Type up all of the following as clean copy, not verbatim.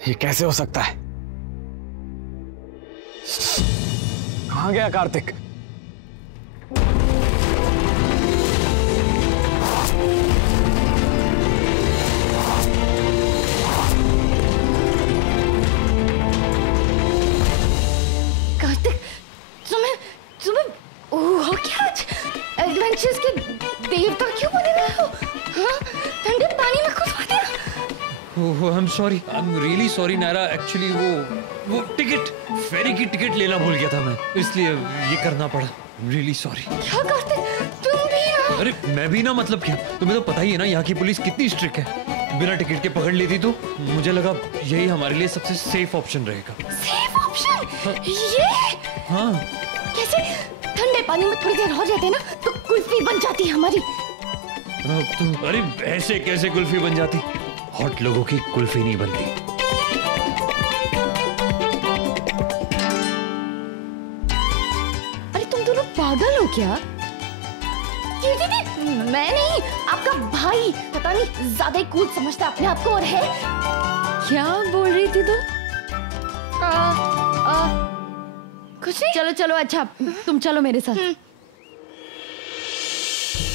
ये कैसे हो सकता है? कहां गया कार्तिक? कार्तिक, तुम्हें हो क्या? एडवेंचर्स के देवता क्यों बने हुए हो? हाँ? ठंडे पानी में कूद पड़े? I am sorry, I am really sorry Naira. Actually वो टिकट, फेरी की टिकट लेना भूल गया था मैं, इसलिए ये करना पड़ा। Really sorry. क्या करते तुम भी ना? अरे मैं भी ना, मतलब क्या, तुम्हें तो पता ही है ना यहाँ की पुलिस कितनी स्ट्रिक्ट है। बिना टिकट के पकड़ लेती तो मुझे लगा यही हमारे लिए सबसे सेफ ऑप्शन रहेगा। Safe option? हाँ। ये? हाँ। कैसे? ठंडे पानी में थोड़ी देर हो जाते ना तो कुल्फी बन जाती हमारी। तो अरे ऐसे कैसे कुल्फी बन जाती? हॉट लोगों की कुल्फी नहीं बनती। अरे तुम दोनों पागल हो क्या? ये मैं नहीं, आपका भाई पता नहीं ज्यादा ही कूल समझता अपने आप को। और है क्या बोल रही थी तुम? कुछ नहीं। चलो चलो, अच्छा तुम चलो मेरे साथ।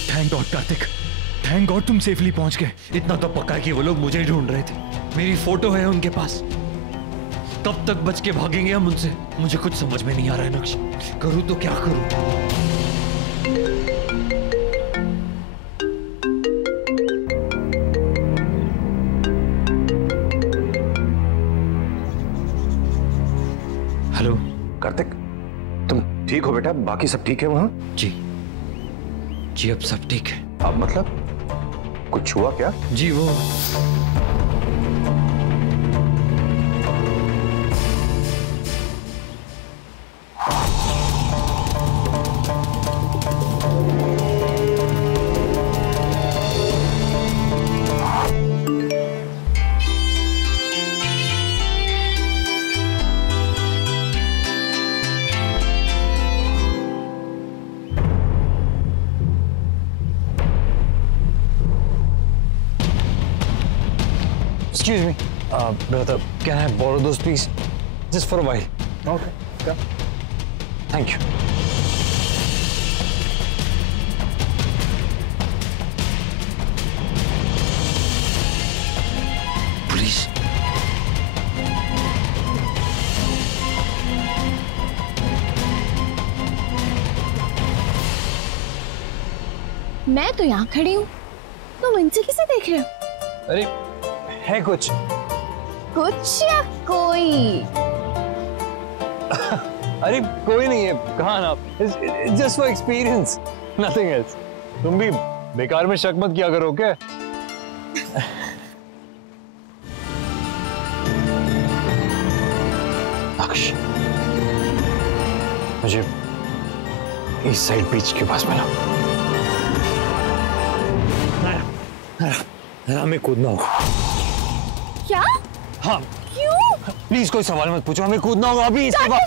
Thank God Kartik, thank God तुम सेफली पहुंच गए। इतना तो पक्का कि वो लोग मुझे ही ढूंढ रहे थे। मेरी फोटो है उनके पास। कब तक बच के भागेंगे हम उनसे? मुझे कुछ समझ में नहीं आ रहा है नक्श। करूं तो क्या करूं? हेलो कार्तिक, तुम ठीक हो बेटा? बाकी सब ठीक है वहां? जी जी, अब सब ठीक है। अब मतलब कुछ हुआ क्या? जी वो Excuse me, brother, can I borrow those please? Just for a while. Okay, yeah. Thank you. Police. मैं तो यहाँ खड़ी हूँ, तुम इनसे किसे देख रहे हो? अरे है कुछ या कोई? अरे कोई नहीं है, कहाँ ना। Just for experience, nothing else. तुम भी बेकार में शक मत किया करो, क्या? अक्ष, मुझे इस साइड बीच के पास मिला। हमें कूदना होगा। क्या? हाँ। क्यों? प्लीज कोई सवाल मत पूछो, हमें कूदना होगा अभी इसके बाद।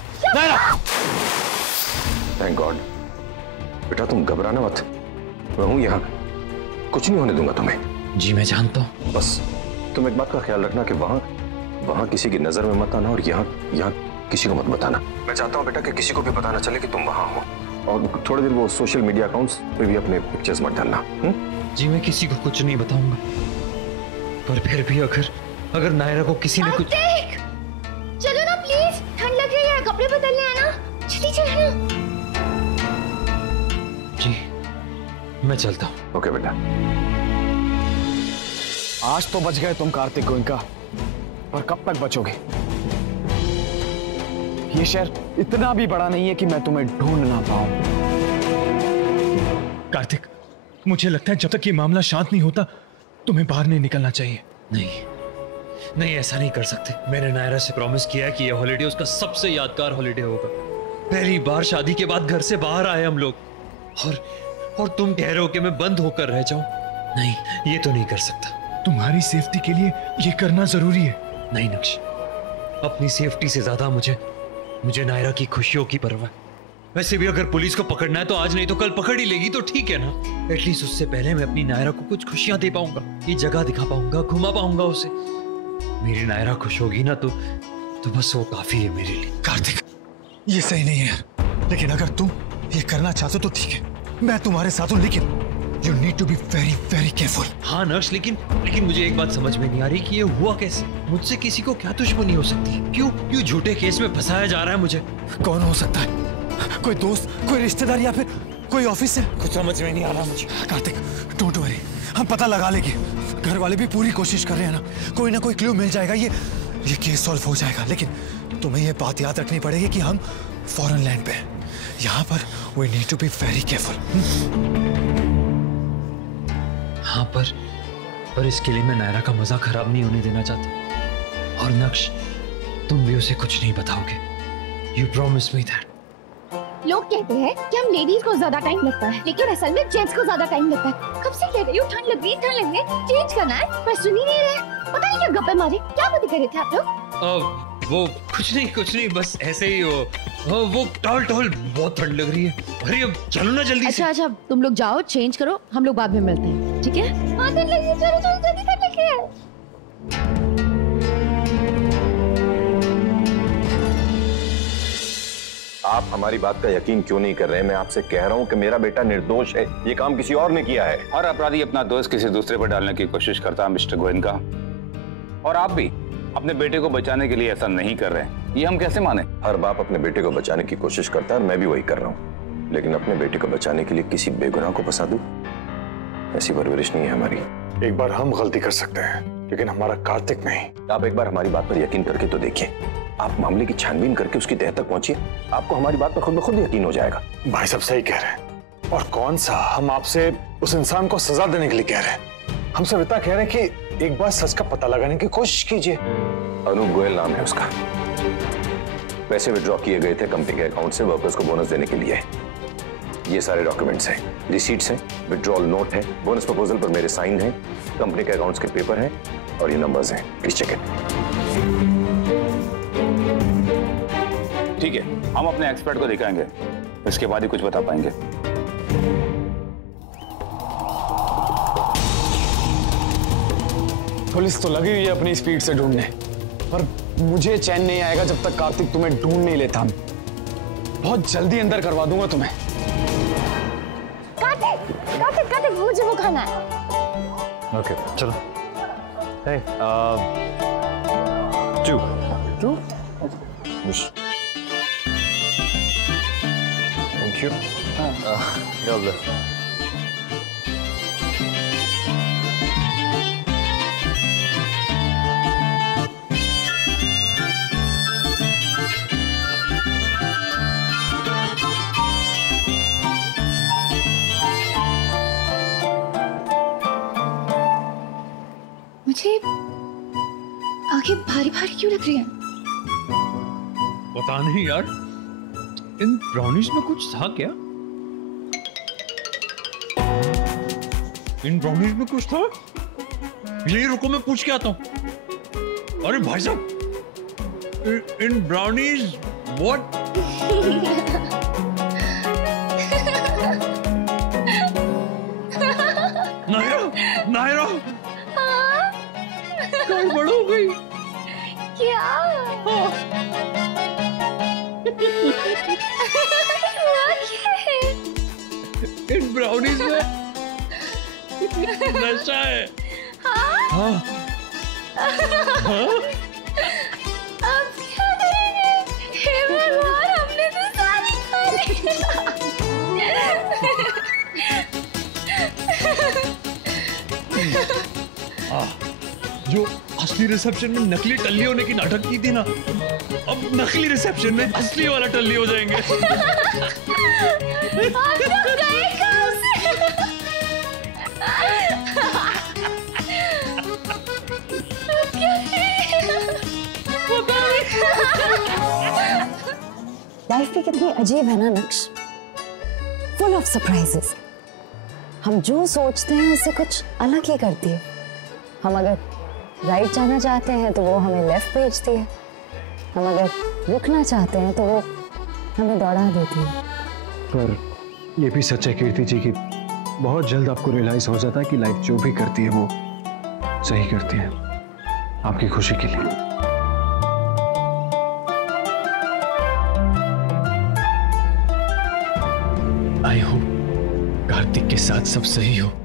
Thank God. बेटा तुम घबराना मत, मैं हूं यहाँ, कुछ नहीं होने दूंगा तुम्हें। जी मैं जानता हूँ। बस तुम एक बात का ख्याल रखना कि वहां किसी की नजर में मत आना और यहाँ किसी को मत बताना। मैं चाहता हूँ बेटा कि किसी को भी पता ना चले कि तुम वहां हो। और थोड़ी देर वो सोशल मीडिया अकाउंट्स पे भी अपने पिक्चर्स मत डालना। जी मैं किसी को कुछ नहीं बताऊंगा, पर फिर भी अगर नायरा को किसी ने कुछ। चलो ना प्लीज, ठंड लग रही है, कपड़े बदलने आना। जल्दी चलो ना। जी मैं चलता हूँ। ओके बेटा। आज तो बच गए तुम कार्तिक गोयनका, पर कब तक बचोगे? ये शहर इतना भी बड़ा नहीं है कि मैं तुम्हें ढूंढ ना पाऊं। कार्तिक, मुझे लगता है जब तक ये मामला शांत नहीं होता तुम्हें बाहर नहीं निकलना चाहिए। नहीं ऐसा नहीं कर सकते। मैंने नायरा से प्रॉमिस किया है कि ये हॉलिडे उसका सबसे यादगार हॉलिडे होगा। पहली बार शादी के बाद घर से बाहर आए हम लोग, और तुम कह रहे हो कि मैं बंद होकर रह जाऊं? नहीं, ये तो नहीं कर सकता। तुम्हारी सेफ्टी के लिए ये करना जरूरी है। नहीं नक्श, अपनी सेफ्टी से ज्यादा मुझे नायरा की खुशियों की परवाह। वैसे भी अगर पुलिस को पकड़ना है तो आज नहीं तो कल पकड़ ही लेगी, तो ठीक है ना। एटलीस्ट उससे पहले मैं अपनी नायरा को कुछ खुशियां दे पाऊंगा, ये जगह दिखा पाऊंगा, घुमा पाऊंगा उसे। मेरी नायरा खुश होगी ना तो बस वो काफी है मेरे लिए। कार्तिक, ये सही नहीं है यार, लेकिन अगर तुम ये करना चाहते हो तो ठीक है, मैं तुम्हारे साथ हूं, लेकिन you need to be very very careful. हाँ नर्स, लेकिन मुझे एक बात समझ में नहीं आ रही कि ये हुआ कैसे। मुझसे किसी को क्या दुश्मनी हो सकती है? क्यों झूठे केस में फंसाया जा रहा है मुझे? कौन हो सकता है? कोई दोस्त, कोई रिश्तेदार, या फिर कोई ऑफिस से? कुछ समझ में नहीं आ रहा मुझे। कार्तिक, डोंट वरी, हम पता लगा लेंगे। घर वाले भी पूरी कोशिश कर रहे हैं ना, कोई ना कोई क्लू मिल जाएगा, ये केस सॉल्व हो जाएगा। लेकिन तुम्हें ये बात याद रखनी पड़ेगी कि हम फॉरेन लैंड पे हैं, यहाँ पर we need to be very careful. हाँ, पर इसके लिए मैं नायरा का मजा खराब नहीं होने देना चाहता। और नक्श, तुम भी उसे कुछ नहीं बताओगे? You promise me that. लोग कहते हैं कि हम लेडीज को ज्यादा टाइम लगता है, लेकिन असल में जेंट्स को ज्यादा टाइम लगता है। कब से कह रही हूँ ठंड लग रही है, चेंज करना है, पर सुन ही नहीं रहे। पता नहीं क्या गप्पे मारे, क्या बातें कर रहे थे आप लोग? वो कुछ नहीं, बस ऐसे ही वो टॉल बहुत ठंड लग रही है। अरे अब चलो ना जल्दी से। अच्छा, तुम लोग जाओ, चेंज करो, हम लोग बाद में मिलते हैं, ठीक है? चलो जल्दी करने। आप हमारी बात का यकीन क्यों नहीं कर रहे? मैं आपसे कह रहा हूं कि मेरा बेटा निर्दोष है, ये काम किसी और ने किया है। हर अपराधी अपना दोष किसी दूसरे पर डालने की कोशिश करता है मिस्टर गोयनका, और आप भी अपने बेटे को बचाने के लिए ऐसा नहीं कर रहे हैं, ये हम कैसे माने? हर बाप अपने बेटे को बचाने की कोशिश करता है और मैं भी वही कर रहा हूँ, लेकिन अपने बेटे को बचाने के लिए किसी बेगुनाह को फंसा दूं, ऐसी परवरिश नहीं है हमारी। एक बार हम गलती कर सकते हैं, लेकिन हमारा कार्तिक नहीं। आप एक बार हमारी बात पर यकीन करके तो देखिए। आप मामले की छानबीन करके उसकी तह तक पहुंचिए, आपको हमारी बात पर खुद ब खुद यकीन हो जाएगा। भाई साहब सही कह रहे हैं, और कौन सा हम आपसे उस इंसान को सजा देने के लिए कह रहे हैं। हम सब इतना कह रहे हैं कि एक बार सच का पता लगाने की कोशिश कीजिए। अनूप गोयल नाम है उसका। पैसे विड्रॉ किए गए थे कंपनी के अकाउंट से वर्कर्स को बोनस देने के लिए। ये सारे डॉक्यूमेंट्स हैं, रिसीट्स हैं, विड्रॉल नोट है, बोनस प्रपोजल पर मेरे साइन हैं, कंपनी के अकाउंट्स के पेपर हैं और ये नंबर्स हैं। Please check it. ठीक है, हम अपने एक्सपर्ट को दिखाएंगे, इसके बाद ही कुछ बता पाएंगे। पुलिस तो लगी हुई है अपनी स्पीड से ढूंढने, पर मुझे चैन नहीं आएगा जब तक कार्तिक तुम्हें ढूंढ नहीं लेता। बहुत जल्दी अंदर करवा दूंगा तुम्हें। कार्तिक, मुझे वो खाना है। ओके, चलो। Hey, two. Thank you. God bless. मुझे आंखें भारी भारी क्यों लग रही हैं? पता नहीं यार, इन ब्राउनीज में कुछ था क्या? इन ब्राउनीज में कुछ था? यही रुको, मैं पूछ के आता हूँ। अरे भाई साहब, इन ब्राउनीज व्हाट? नायरा कल बड़ हो गई क्या? इन ब्राउनीज में नशा है। हाँ। अब क्या करेंगे? हे भगवान, हमने तो सारी खा ली। जो असली रिसेप्शन में नकली टल्ली होने की नाटक की थी ना, अब नकली रिसेप्शन में असली वाला टल्ली हो जाएंगे। लाइफ भी कितनी अजीब है ना नक्श, फुल ऑफ सरप्राइजेस। हम जो सोचते हैं उससे कुछ अलग ही करती है। हम अगर राइट जाना चाहते हैं तो वो हमें लेफ्ट भेजती है, हम अगर रुकना चाहते हैं तो वो हमें दौड़ा देती है। पर ये भी सच है कीर्ति जी कि बहुत जल्द आपको रियलाइज हो जाता है कि लाइफ जो भी करती है वो सही करती है। आपकी खुशी के लिए। आई होप कार्तिक के साथ सब सही हो।